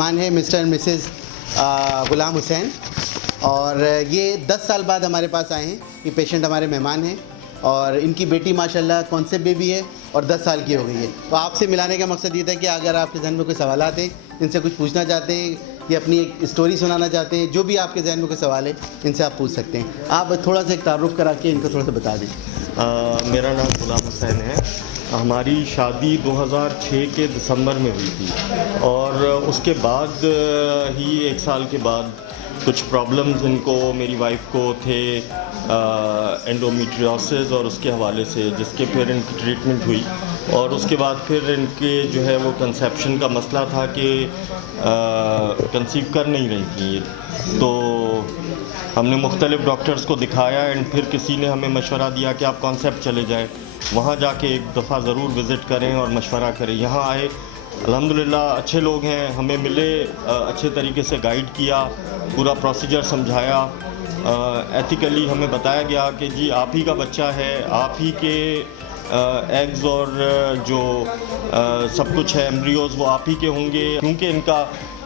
मेहमान है mister and Mrs गुलाम हुसैन, और ये 10 साल बाद हमारे पास आए हैं। ये पेशेंट हमारे मेहमान हैं और इनकी बेटी माशाल्लाह कॉन्सेप्ट बेबी है और 10 साल की हो गई है। तो आपसे मिलाने का मकसद ये था कि अगर आपके जहन में कोई सवालात हैं, इनसे कुछ पूछना चाहते हैं या अपनी एक स्टोरी सुनाना चाहते हैं, जो भी आपके जहन में कोई सवाल है इनसे आप पूछ सकते हैं। आप थोड़ा सा एक तारुफ करा के इनको थोड़ा सा बता दें। मेरा नाम गुलाम हुसैन है। हमारी शादी 2006 के दिसंबर में हुई थी और उसके बाद ही 1 साल के बाद कुछ प्रॉब्लम्स इनको, मेरी वाइफ को थे एंडोमेट्रियोसिस और उसके हवाले से, जिसके फिर इनकी ट्रीटमेंट हुई और उसके बाद फिर इनके जो है वो कंसेप्शन का मसला था कि कंसीव कर नहीं रही थी ये। तो हमने मुख्तलिफ़ डॉक्टर्स को दिखाया एंड फिर किसी ने हमें मशवरा दिया कि आप कॉन्सेप्ट चले जाएँ, वहाँ जाके एक दफ़ा ज़रूर विज़िट करें और मशवरा करें। यहाँ आए, अल्हम्दुलिल्लाह अच्छे लोग हैं, हमें मिले, अच्छे तरीके से गाइड किया, पूरा प्रोसीजर समझाया, एथिकली हमें बताया गया कि जी आप ही का बच्चा है, आप ही के एग्स और जो सब कुछ है एम्ब्रियोज़ वो आप ही के होंगे, क्योंकि इनका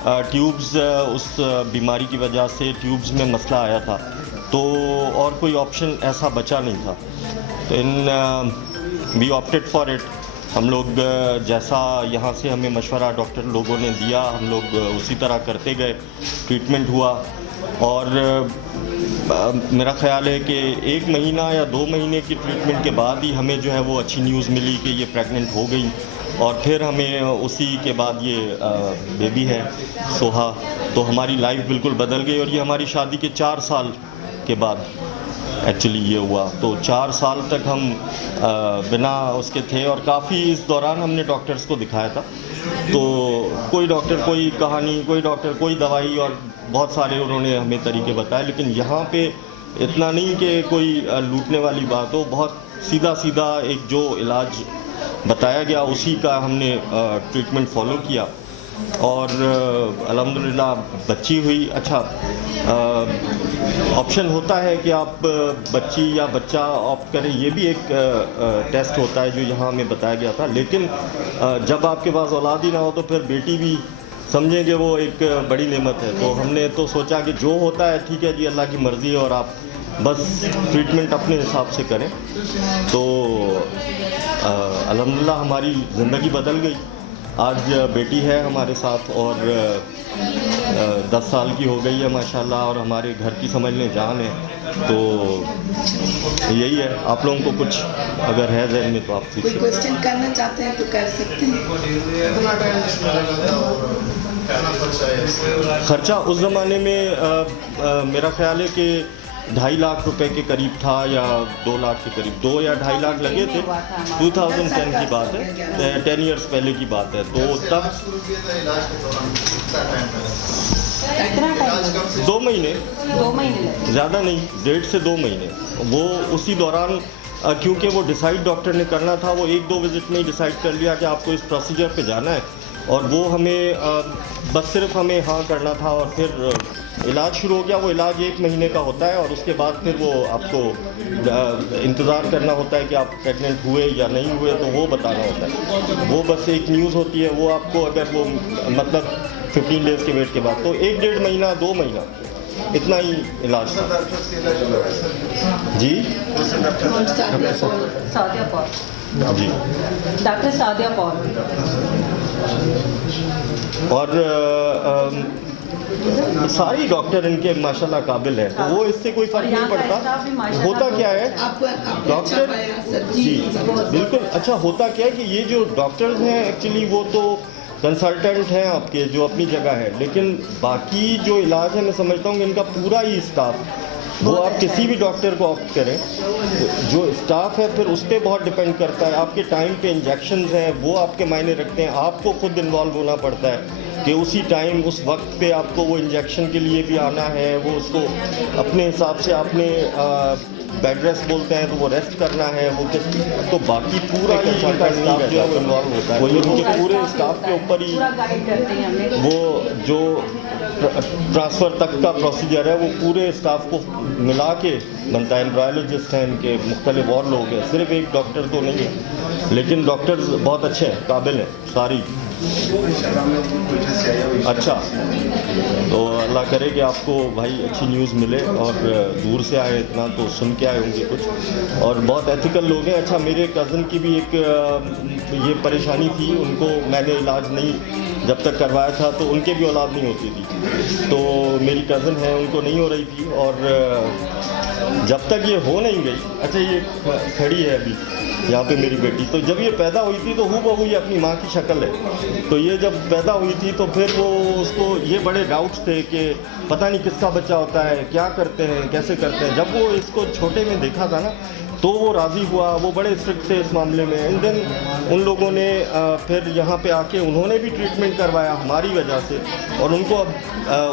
ट्यूब्स उस बीमारी की वजह से ट्यूब्स में मसला आया था, तो और कोई ऑप्शन ऐसा बचा नहीं था। तो वी ऑप्टेड फॉर इट। हम लोग जैसा यहाँ से हमें मशवरा डॉक्टर लोगों ने दिया, हम लोग उसी तरह करते गए, ट्रीटमेंट हुआ और मेरा ख़्याल है कि 1 महीना या 2 महीने की ट्रीटमेंट के बाद ही हमें जो है वो अच्छी न्यूज़ मिली कि ये प्रेग्नेंट हो गई और फिर हमें उसी के बाद ये बेबी है सोहा। तो हमारी लाइफ बिल्कुल बदल गई और ये हमारी शादी के 4 साल के बाद एक्चुअली ये हुआ। तो 4 साल तक हम बिना उसके थे और काफ़ी इस दौरान हमने डॉक्टर्स को दिखाया था। तो कोई डॉक्टर कोई कहानी, कोई डॉक्टर कोई दवाई और बहुत सारे उन्होंने हमें तरीके बताए, लेकिन यहाँ पे इतना नहीं कि कोई लूटने वाली बात हो, बहुत सीधा सीधा एक जो इलाज बताया गया उसी का हमने ट्रीटमेंट फॉलो किया और अल्हम्दुलिल्लाह बच्ची हुई। अच्छा, ऑप्शन होता है कि आप बच्ची या बच्चा ऑप्ट करें, ये भी एक टेस्ट होता है जो यहाँ हमें बताया गया था, लेकिन जब आपके पास औलाद ही ना हो तो फिर बेटी भी समझें कि वो एक बड़ी नेमत है। तो हमने तो सोचा कि जो होता है ठीक है जी, अल्लाह की मर्ज़ी है और आप बस ट्रीटमेंट अपने हिसाब से करें। तो अल्हम्दुलिल्लाह हमारी ज़िंदगी बदल गई। आज बेटी है हमारे साथ और 10 साल की हो गई है माशाल्लाह और हमारे घर की समझ लें जान है। तो यही है, आप लोगों को कुछ अगर है ज़हन में तो आप कोई क्वेश्चन करना चाहते हैं तो कर सकते हैं। ख़र्चा उस ज़माने में मेरा ख़्याल है कि 2.5 लाख रुपए के करीब था या 2 लाख के करीब, 2 या 2.5 लाख लगे थे। 2010 की बात है, 10 इयर्स पहले की बात है। तो तब 2 महीने, ज़्यादा नहीं, 1.5 से 2 महीने। वो उसी दौरान क्योंकि वो डिसाइड डॉक्टर ने करना था, वो 1-2 विज़िट में ही डिसाइड कर लिया कि आपको इस प्रोसीजर पे जाना है और वो हमें बस सिर्फ हमें हाँ करना था और फिर इलाज शुरू हो गया। वो इलाज 1 महीने का होता है और उसके बाद फिर वो आपको इंतज़ार करना होता है कि आप प्रेग्नेंट हुए या नहीं हुए, तो वो बताना होता है। वो बस एक न्यूज़ होती है, वो आपको अगर वो मतलब 15 डेज़ के वेट के बाद, तो 1-1.5 महीना 2 महीना इतना ही इलाज था। जी जी डॉक्टर सादिया पॉल। और सारी डॉक्टर इनके माशाल्लाह काबिल हैं, तो वो इससे कोई फ़र्क नहीं पड़ता। होता क्या है डॉक्टर जी बिल्कुल अच्छा, होता क्या है कि ये जो डॉक्टर्स हैं एक्चुअली वो तो कंसल्टेंट हैं आपके जो अपनी जगह है, लेकिन बाकी जो इलाज है मैं समझता हूँ कि इनका पूरा ही स्टाफ, वो आप किसी भी डॉक्टर को ऑप्ट करें, जो स्टाफ है फिर उस पर बहुत डिपेंड करता है। आपके टाइम पे इंजेक्शंस हैं वो आपके मायने रखते हैं, आपको खुद इन्वॉल्व होना पड़ता है कि उसी टाइम उस वक्त पे आपको वो इंजेक्शन के लिए भी आना है, वो उसको अपने हिसाब से आपने बेड रेस्ट बोलते हैं तो वो रेस्ट करना है, वो किस तो बाकी पूरा ही इनका स्टाफ जो है वो इन्वॉल्व होता है। वो उनके पूरे स्टाफ के ऊपर ही वो जो ट्रांसफ़र तक का प्रोसीजर है वो पूरे स्टाफ को मिला के बनता है। एम्ब्रायोलॉजिस्ट हैं इनके, मुख्तलिफ और लोग हैं, सिर्फ एक डॉक्टर तो नहीं है, लेकिन डॉक्टर्स बहुत अच्छे हैं, काबिल हैं सारी। अच्छा, तो अल्लाह करे कि आपको भाई अच्छी न्यूज़ मिले और दूर से आए इतना तो सुन के आए होंगे कुछ, और बहुत एथिकल लोग हैं। अच्छा, मेरे कज़न की भी एक ये परेशानी थी, उनको मैंने इलाज नहीं जब तक करवाया था तो उनके भी औलाद नहीं होती थी, तो मेरी कज़न है उनको नहीं हो रही थी, और जब तक ये हो नहीं गई, अच्छा ये खड़ी है अभी यहाँ पे मेरी बेटी, तो जब ये पैदा हुई थी तो हूबहू ये अपनी माँ की शक्ल है, तो ये जब पैदा हुई थी तो फिर वो उसको ये बड़े डाउट्स थे कि पता नहीं किसका बच्चा होता है, क्या करते हैं, कैसे करते हैं। जब वो इसको छोटे में देखा था ना तो वो राज़ी हुआ, वो बड़े स्ट्रिक्ट थे इस मामले में। एंड देन उन लोगों ने फिर यहाँ पे आके उन्होंने भी ट्रीटमेंट करवाया हमारी वजह से, और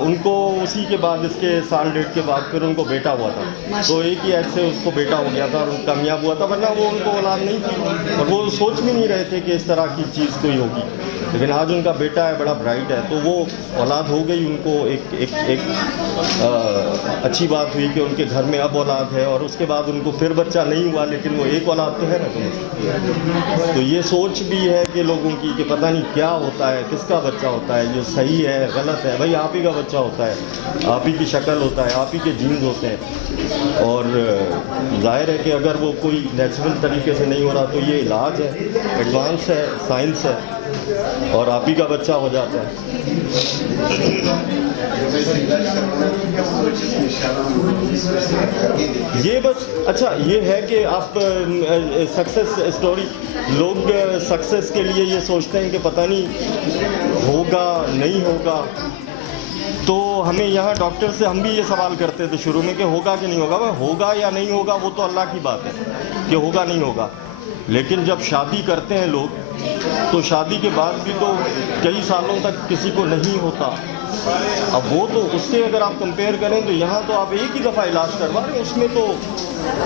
उनको उसी के बाद इसके साल डेढ़ के बाद फिर उनको बेटा हुआ था, तो एक ही ऐड से उसको बेटा हो गया था और कामयाब हुआ था, वरना वो उनको औलाद नहीं थी और वो सोच भी नहीं रहे थे कि इस तरह की चीज़ कोई होगी। लेकिन आज उनका बेटा है, बड़ा ब्राइट है, तो वो औलाद हो गई उनको। एक अच्छी बात हुई कि उनके घर में अब औलाद है, और उसके बाद उनको फिर बच्चा नहीं हुआ, लेकिन वो एक औलाद तो है ना। तो ये सोच भी है कि लोगों की कि पता नहीं क्या होता है, किसका बच्चा होता है, जो सही है गलत है। भाई आप ही का बच्चा होता है, आप ही की शक्ल होता है, आप ही के जीन्स होते हैं, और जाहिर है कि अगर वो कोई नेचुरल तरीके से नहीं हो रहा तो ये इलाज है, एडवांस है, साइंस है, और आप ही का बच्चा हो जाता है। ये बस अच्छा ये है कि आप सक्सेस स्टोरी, लोग सक्सेस के लिए ये सोचते हैं कि पता नहीं होगा नहीं होगा, तो हमें यहाँ डॉक्टर से हम भी ये सवाल करते थे शुरू में कि होगा कि नहीं होगा। वह होगा या नहीं होगा वो तो अल्लाह की बात है कि होगा नहीं होगा, लेकिन जब शादी करते हैं लोग तो शादी के बाद भी तो कई सालों तक किसी को नहीं होता। अब वो तो उससे अगर आप कंपेयर करें तो यहाँ तो आप एक ही दफ़ा इलाज करवा रहे हैं, उसमें तो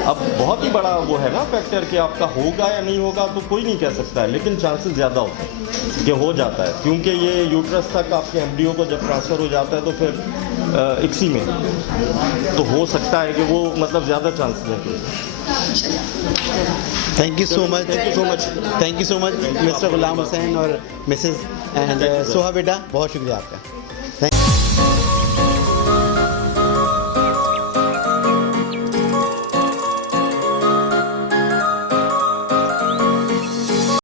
अब बहुत ही बड़ा वो है ना फैक्टर कि आपका होगा या नहीं होगा तो कोई नहीं कह सकता है, लेकिन चांसेस ज़्यादा होते हैं कि हो जाता है, क्योंकि ये यूट्रस तक आपके एम्ब्रियो को जब ट्रांसफ़र हो जाता है तो फिर इक्सी में तो हो सकता है कि वो मतलब ज़्यादा चांसेस हैं। Thank you so much, thank you so much mister Ghulam Hussain और मिसेस एंड सोहा बेटा, बहुत शुक्रिया आपका।